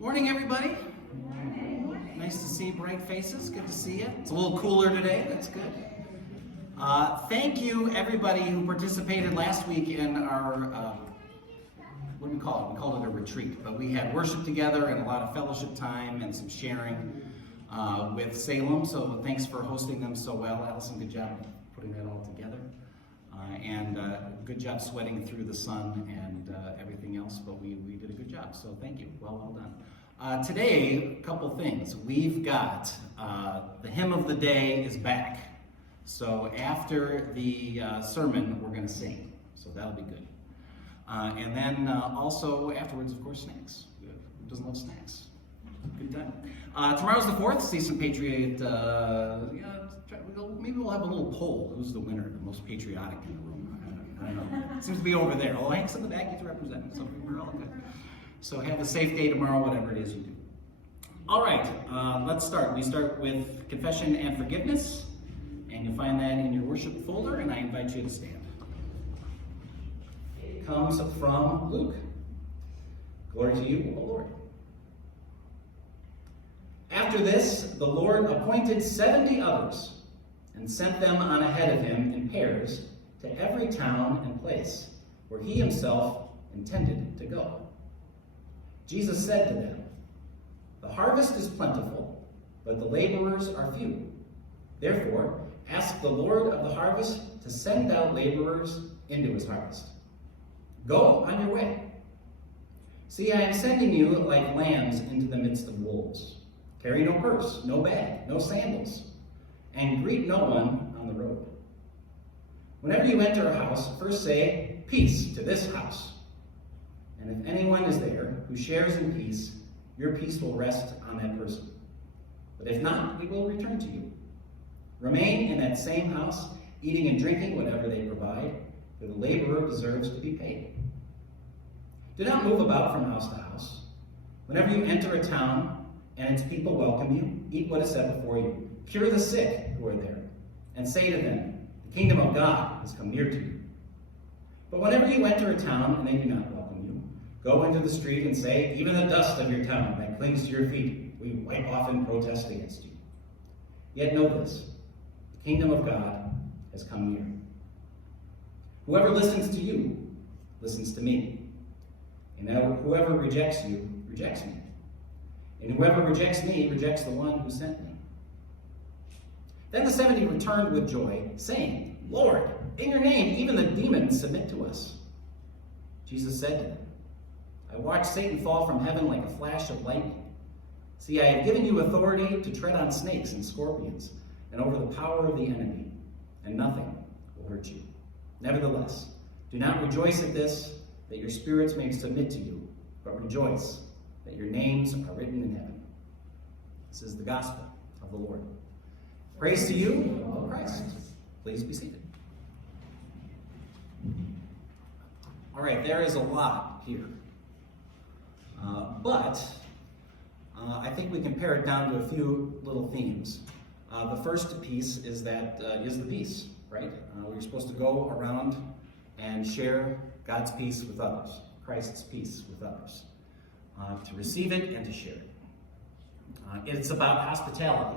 Morning, everybody. Nice to see bright faces. Good to see you. It's a little cooler today. That's good. Thank you, everybody who participated last week in our, what do we call it? We called it a retreat. But we had worship together and a lot of fellowship time and some sharing with Salem. So thanks for hosting them so well. Allison, good job putting that all together. And good job sweating through the sun and everything else, but we did a good job, so thank you. Well done. Today, a couple things. We've got the hymn of the day is back. So after the sermon, we're going to sing, so that'll be good. And then also afterwards, of course, snacks. Who doesn't love snacks? Good time. Tomorrow's the 4th. See some Patriot. Maybe we'll have a little poll. Who's the winner, the most patriotic in the room? I don't know. It seems to be over there. Oh, Hank's in the back. He's representing. So we're all good. So have a safe day tomorrow, whatever it is you do. All right. Let's start. We start with confession and forgiveness, and you'll find that in your worship folder. And I invite you to stand. It comes from Luke. Glory to you, O Lord. After this, the Lord appointed 70 others and sent them on ahead of him in pairs to every town and place where he himself intended to go. Jesus said to them, "The harvest is plentiful, but the laborers are few. Therefore, ask the Lord of the harvest to send out laborers into his harvest. Go on your way. See, I am sending you like lambs into the midst of wolves. Carry no purse, no bag, no sandals, and greet no one on the road. Whenever you enter a house, first say, 'Peace to this house.' And if anyone is there who shares in peace, your peace will rest on that person. But if not, we will return to you. Remain in that same house, eating and drinking whatever they provide, for the laborer deserves to be paid. Do not move about from house to house. Whenever you enter a town and its people welcome you, eat what is set before you. Cure the sick who are there, and say to them, 'The kingdom of God has come near to you.' But whenever you enter a town and they do not welcome you, go into the street and say, 'Even the dust of your town that clings to your feet, we wipe off in protest against you.' Yet know this, the kingdom of God has come near. Whoever listens to you, listens to me. And whoever rejects you, rejects me. And whoever rejects me, rejects the one who sent me." Then the 70 returned with joy, saying, "Lord, in your name even the demons submit to us." Jesus said to them, "I watched Satan fall from heaven like a flash of lightning. See, I have given you authority to tread on snakes and scorpions, and over the power of the enemy, and nothing will hurt you. Nevertheless, do not rejoice at this, that your spirits may submit to you, but rejoice that your names are written in heaven." This is the gospel of the Lord. Praise to you, O Christ. Please be seated. All right, there is a lot here. But I think we can pare it down to a few little themes. The first piece is the peace, right? We're supposed to go around and share God's peace with others, Christ's peace with others, to receive it and to share it. It's about hospitality,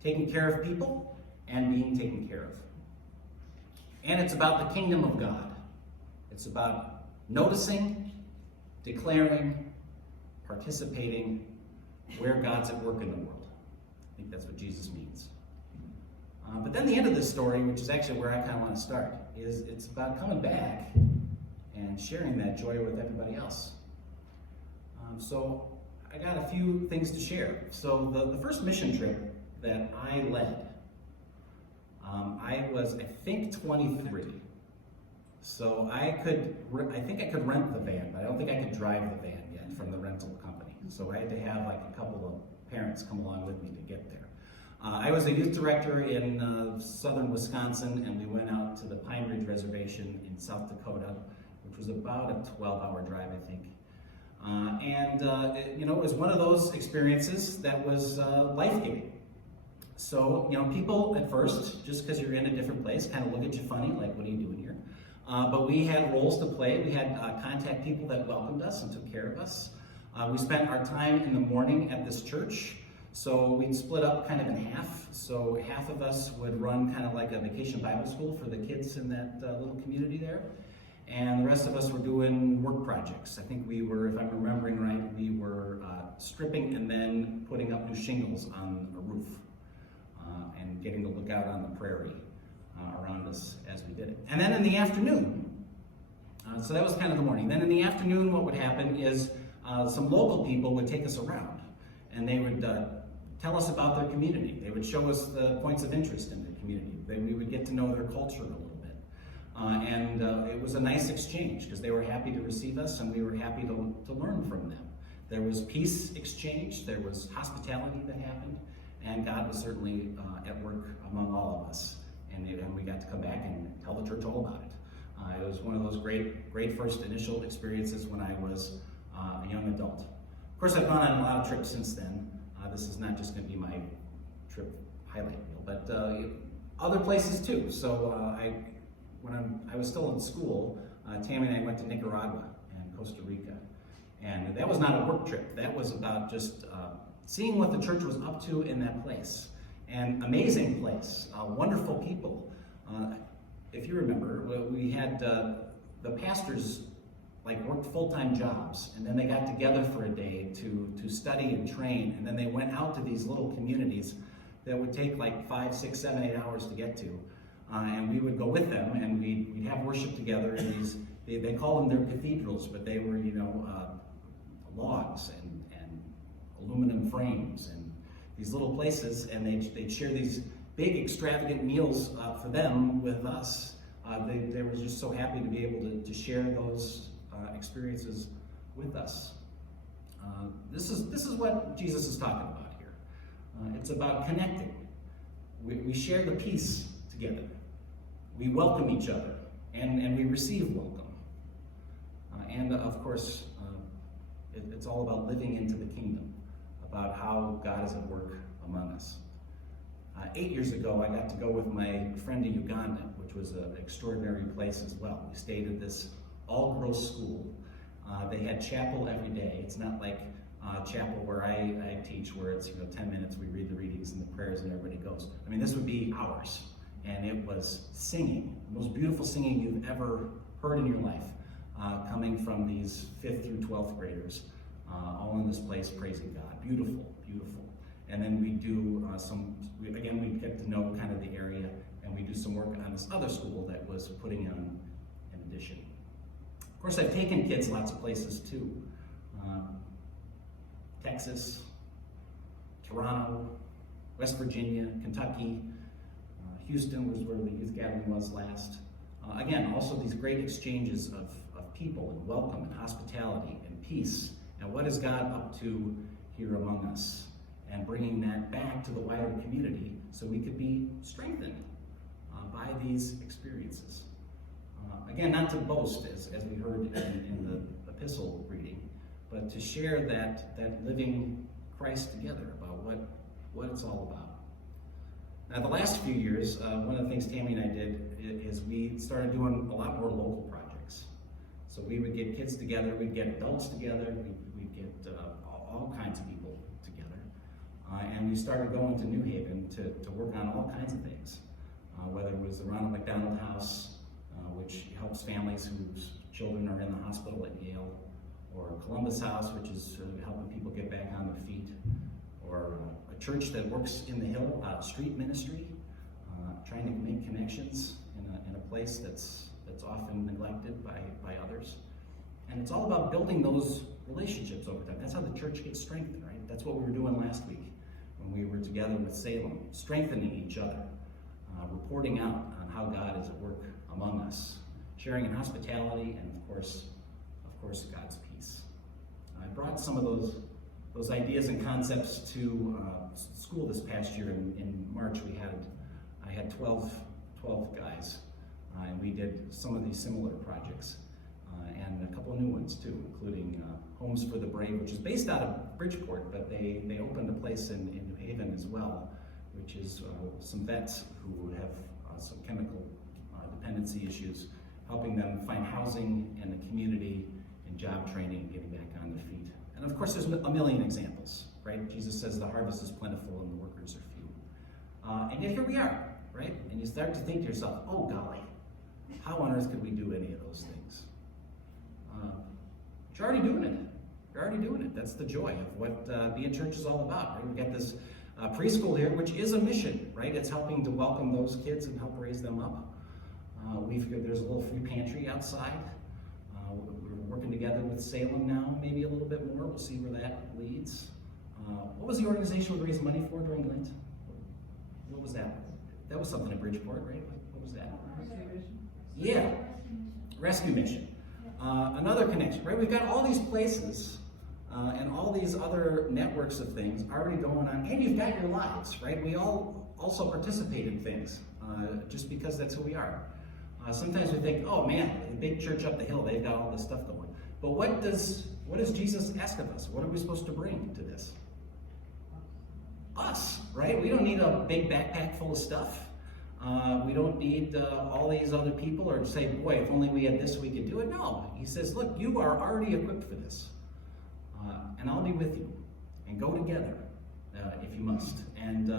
taking care of people and being taken care of. And it's about the kingdom of God. It's about noticing, declaring, participating where God's at work in the world. I think that's what Jesus means. But then the end of this story, which is actually where I kind of want to start, is it's about coming back and sharing that joy with everybody else. So I got a few things to share. So the first mission trip that I led, I was, I think, 23. So I think I could rent the van, but I don't think I could drive the van yet from the rental company. So I had to have like a couple of parents come along with me to get there. I was a youth director in southern Wisconsin, and we went out to the Pine Ridge Reservation in South Dakota, which was about a 12-hour drive, I think. It was one of those experiences that was life-giving. So, people at first, just because you're in a different place, kind of look at you funny, like, what are you doing here? But we had roles to play. We had contact people that welcomed us and took care of us. We spent our time in the morning at this church, so we'd split up kind of in half. So half of us would run kind of like a vacation Bible school for the kids in that little community there, and the rest of us were doing work projects. I think we were, if I'm remembering right, we were stripping and then putting up new shingles on a roof and getting to look out on the prairie around us as we did it. And then in the afternoon, so that was kind of the morning. Then in the afternoon, what would happen is some local people would take us around, and they would tell us about their community. They would show us the points of interest in the community. We would get to know their culture a little bit. And it was a nice exchange because they were happy to receive us and we were happy to learn from them. There was peace exchanged, there was hospitality that happened, and God was certainly at work among all of us. And we got to come back and tell the church all about it. It was one of those great first initial experiences when I was a young adult. Of course, I've gone on a lot of trips since then. This is not just going to be my trip highlight reel, but other places too. So when I was still in school, Tammy and I went to Nicaragua and Costa Rica. And that was not a work trip. That was about just seeing what the church was up to in that place. And amazing place, wonderful people. If you remember, we had the pastors worked full-time jobs, and then they got together for a day to study and train, and then they went out to these little communities that would take 5, 6, 7, 8 hours to get to. And we would go with them, and we'd have worship together in these, they call them their cathedrals, but they were, logs and aluminum frames and these little places, and they'd share these big extravagant meals for them with us. They were just so happy to be able to share those experiences with us. This is what Jesus is talking about here. It's about connecting. We share the peace together. We welcome each other, and we receive welcome. And of course, it's all about living into the kingdom, about how God is at work among us. 8 years ago, I got to go with my friend to Uganda, which was an extraordinary place as well. We stayed at this all-girls school. They had chapel every day. It's not like chapel where I teach, where it's 10 minutes, we read the readings and the prayers and everybody goes. I mean, this would be hours. And it was singing, the most beautiful singing you've ever heard in your life, coming from these 5th through 12th graders, all in this place praising God. Beautiful, beautiful. And then we do again, we get to know kind of the area, and we do some work on this other school that was putting on an addition. Of course, I've taken kids lots of places too. Texas, Toronto, West Virginia, Kentucky, Houston was where the youth gathering was last. Again, also these great exchanges of people and welcome and hospitality and peace. And what is God up to here among us? And bringing that back to the wider community so we could be strengthened by these experiences. Again, not to boast, as we heard in the epistle reading, but to share that living Christ together about what it's all about. Now, the last few years, one of the things Tammy and I did is we started doing a lot more local projects. So we would get kids together, we'd get adults together, we'd get all kinds of people together. And we started going to New Haven to work on all kinds of things, whether it was the Ronald McDonald House, which helps families whose children are in the hospital at Yale, or Columbus House, which is helping people get back on their feet, or a church that works in the Hill, street ministry, trying to make connections in a place that's often neglected by others. And it's all about building those relationships over time. That's how the church gets strengthened, right? That's what we were doing last week when we were together with Salem, strengthening each other, reporting out on how God is at work among us, sharing in hospitality, and of course, God's peace. I brought some of those ideas and concepts to school this past year. In March, I had 12 guys, and we did some of these similar projects, and a couple of new ones too, including Homes for the Brave, which is based out of Bridgeport, but they opened a place in New Haven as well, which is some vets who have some chemical dependency issues, helping them find housing in the community and job training, getting back on their feet And of course, there's a million examples, right? Jesus says the harvest is plentiful and the workers are few. And yet here we are, right? And you start to think to yourself, oh golly, how on earth could we do any of those things? But you're already doing it. You're already doing it. That's the joy of what being church is all about, right? We've got this preschool here, which is a mission, right? It's helping to welcome those kids and help raise them up. There's a little free pantry outside. We're working together with Salem now, maybe a little bit more. We'll see where that leads. What was the organization we raised money for during Lent? What was that? That was something at Bridgeport, right? What was that? Yeah, rescue mission. Another connection, right? We've got all these places and all these other networks of things already going on, and you've got your lives, right? We all also participate in things just because that's who we are. Sometimes we think, oh man, the big church up the hill, they've got all this stuff going. But what does Jesus ask of us? What are we supposed to bring to this? Us, right? We don't need a big backpack full of stuff. We don't need all these other people or to say, boy, if only we had this, we could do it. No, he says, look, you are already equipped for this. And I'll be with you. And go together, if you must. And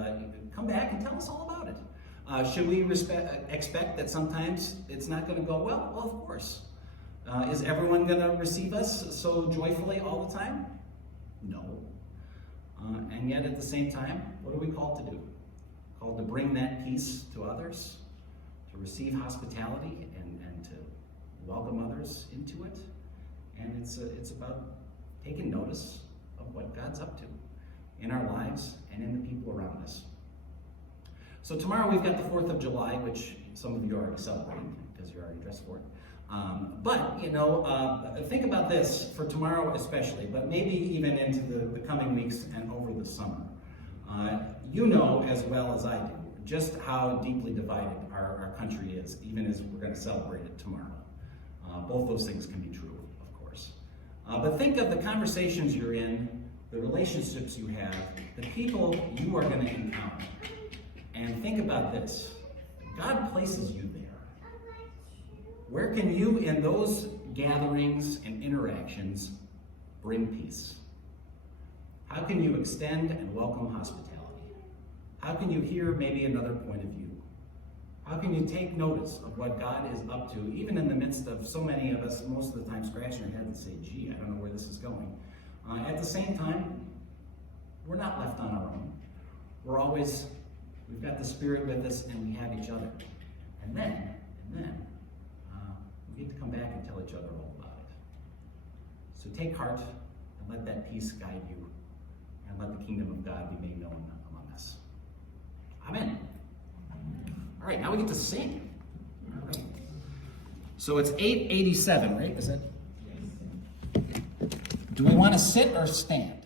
come back and tell us all about it. Should we expect that sometimes it's not going to go well? Well, of course. Is everyone going to receive us so joyfully all the time? No. And yet at the same time, what are we called to do? Called to bring that peace to others, to receive hospitality and to welcome others into it. And it's about taking notice of what God's up to in our lives and in the people around us. So tomorrow we've got the 4th of July, which some of you are already celebrating because you're already dressed for it. But, think about this for tomorrow especially, but maybe even into the coming weeks and over the summer. You know as well as I do just how deeply divided our country is, even as we're going to celebrate it tomorrow. Both those things can be true, of course. But think of the conversations you're in, the relationships you have, the people you are going to encounter. And think about this. God places you there. Where can you, in those gatherings and interactions, bring peace? How can you extend and welcome hospitality? How can you hear maybe another point of view? How can you take notice of what God is up to, even in the midst of so many of us, most of the time, scratching our heads and say, gee, I don't know where this is going. At the same time, we're not left on our own. We've got the Spirit with us, and we have each other. And then, we get to come back and tell each other all about it. So take heart and let that peace guide you, and let the kingdom of God be made known among us. Amen. All right, now we get to sing. All right. So it's 887, right? Is it? Do we want to sit or stand?